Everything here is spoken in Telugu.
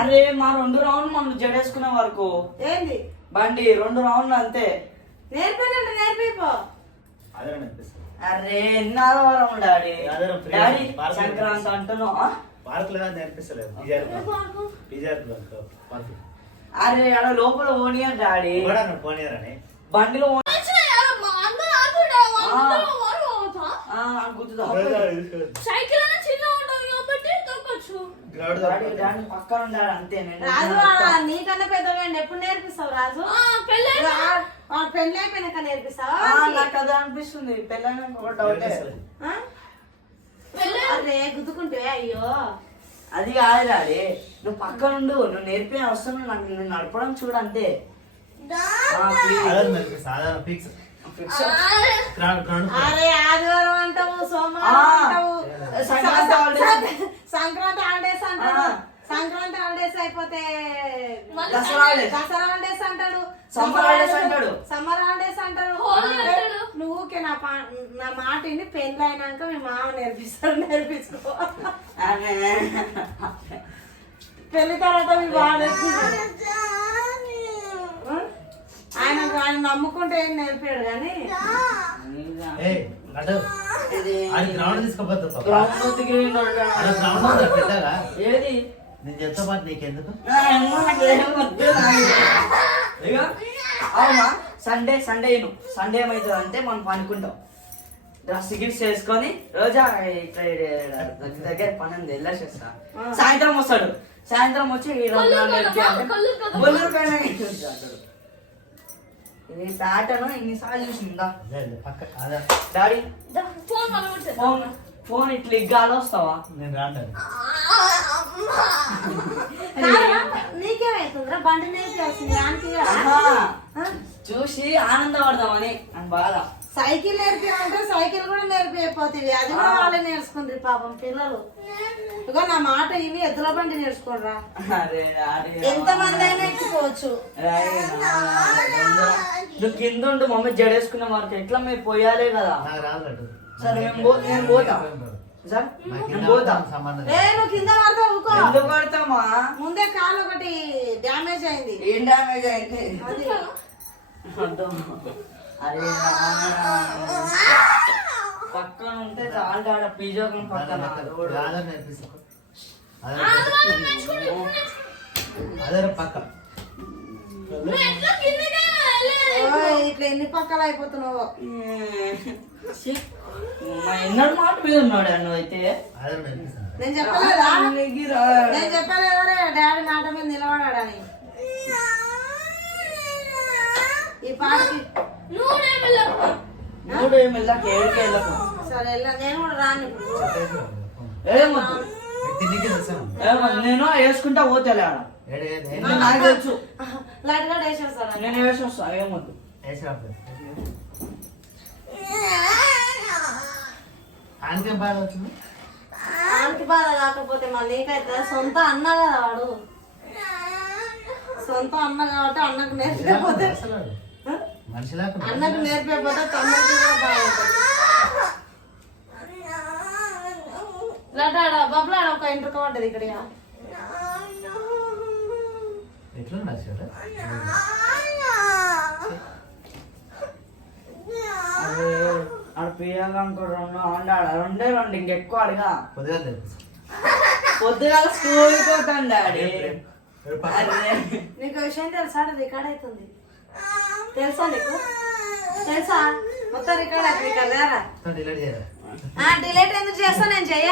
అరే మా 2 రౌండ్లు మనం జడేసుకునే వరకు ఏంది బండి 2 రౌండ్లు అంతే. నేర్పినంటే నేర్పిపో. అరే ఎన్నాళ్ళ వారం డాడీ డాడీ సంక్రాంతి అంటున్నావా? అరే ఆడ లోపల పోనీయర్ డాడీ బండిలో పక్కన ఉండాలి అంతే. రాజు నీకన్నా పెద్దగా ఎప్పుడు నేర్పిస్తావు రాజు? పెళ్ళి అయిపోయినాక నేర్పిస్తావా? నాకు అదే అనిపిస్తుంది. పెళ్ళైనా అరే గుద్దుకుంటే అయ్యో అది కాదు డాడీ, నువ్వు పక్కన ఉండు, నువ్వు నేర్పే అవసరం నాకు, నేను నడపడం చూడు అంతే. అరే ఆదివారం అంటావు, సోమవారం అంటావు, సంక్రాంతి హాలిడేస్ అంటాడు, సంక్రాంతి హాలిడేస్ అయిపోతే దసరా హాలిడేస్ అంటాడు, సమ్మర్ హాలిడేస్ అంటాడు. నువ్వు నా మాట విని పెళ్ళి అయినాక మీ మామ నేర్పించుకో. పెళ్లి తర్వాత మీ బాగా ఆయన నమ్ముకుంటే ఏం నేర్పాడు కానీ ఏది నేను చెప్తా మాట నీకెందుకు? అవునా సండే సండే ఏమవుతుంది అంటే మనం పనుకుంటాం, డ్రెస్ గిఫ్ట్స్ వేసుకొని రోజా ఇట్లా దగ్గర పని ఉంది వెళ్ళేసేస్తా. సాయంత్రం వస్తాడు, సాయంత్రం వచ్చి ఇది ప్యాటర్న్ ఇన్నిసార్లు చూసిందా డాడీ? ఫోన్ ఇట్లా ఇగ్గాలో వస్తావా? నేను రాను. నీకేమైతుందిరా బండి నేర్పించాల్సింది చూసి ఆనందపడదామని అని బాధ. సైకిల్ నేర్పిమంటే సైకిల్ కూడా నేర్పిపోతుంది, అది కూడా వాళ్ళే నేర్చుకుంటారు పాపం పిల్లలు. ఇక నా మాట ఇవి ఎద్దుల బండి నేర్చుకోరా, ఎంతమంది అయినా ఎక్కిపోవచ్చు. నువ్వు కింద ఉండు, మమ్మీ జడేసుకునే వరకు ఎట్లా మీరు పోయాలే కదా. సరే నేను పోతా సార్, నేను పోతా. నువ్వు కింద పడతావు, ఎందుకు పడతామా? ముందే కాలు ఒకటి డ్యామేజ్ అయింది. ఏం డ్యామేజ్ అయింది? అరే పక్కన ఉంటే చాలా ఆడ పిజోకం పక్కన అదే పక్క ఇట్లా ఎన్ని పక్కలు అయిపోతున్నావు. ఎన్నడు మాట మీద ఉన్నాడు నువ్వు అయితే. నేను చెప్పలేదా డాడీ మాట మీద నిలబడాడని. ఈ పాటకి సరే నేను కూడా రాను. నేను వేసుకుంటా పోతేలే ఆడ నాకు తెలుసు. లైట్ గా వేసేస్తాను, నేను వేసి వస్తా. ఏమొద్దు ఆయనకేం బాధ వచ్చింది? ఆయనకి బాధ కాకపోతే మళ్ళీ నీకైతే సొంత అన్న కదా వాడు, సొంత అన్న కాబట్టి అన్నకు నేర్పిపోతే అన్నకు నేర్పిపోతే తమ్ముడికి కూడా బాగుంటుంది. లడ్డాడ బబ్బులాడ ఒక ఇంటికి పడ్డది ఇక్కడ. ఆడ పియ్యాలనుకో 2 ఆడ 2 ఇంకెక్కువ అడగా. పొద్దుగాల స్కూల్ పోతాను డాడీ. నీకు విషయం తెలుసా? రికార్డ్ అవుతుంది తెలుసా? నీకు తెలుసా? మొత్తం రికార్డ్ అవుతుంది కదా. డిలీట్ ఎందుకు చేస్తా? నేను చెయ్య.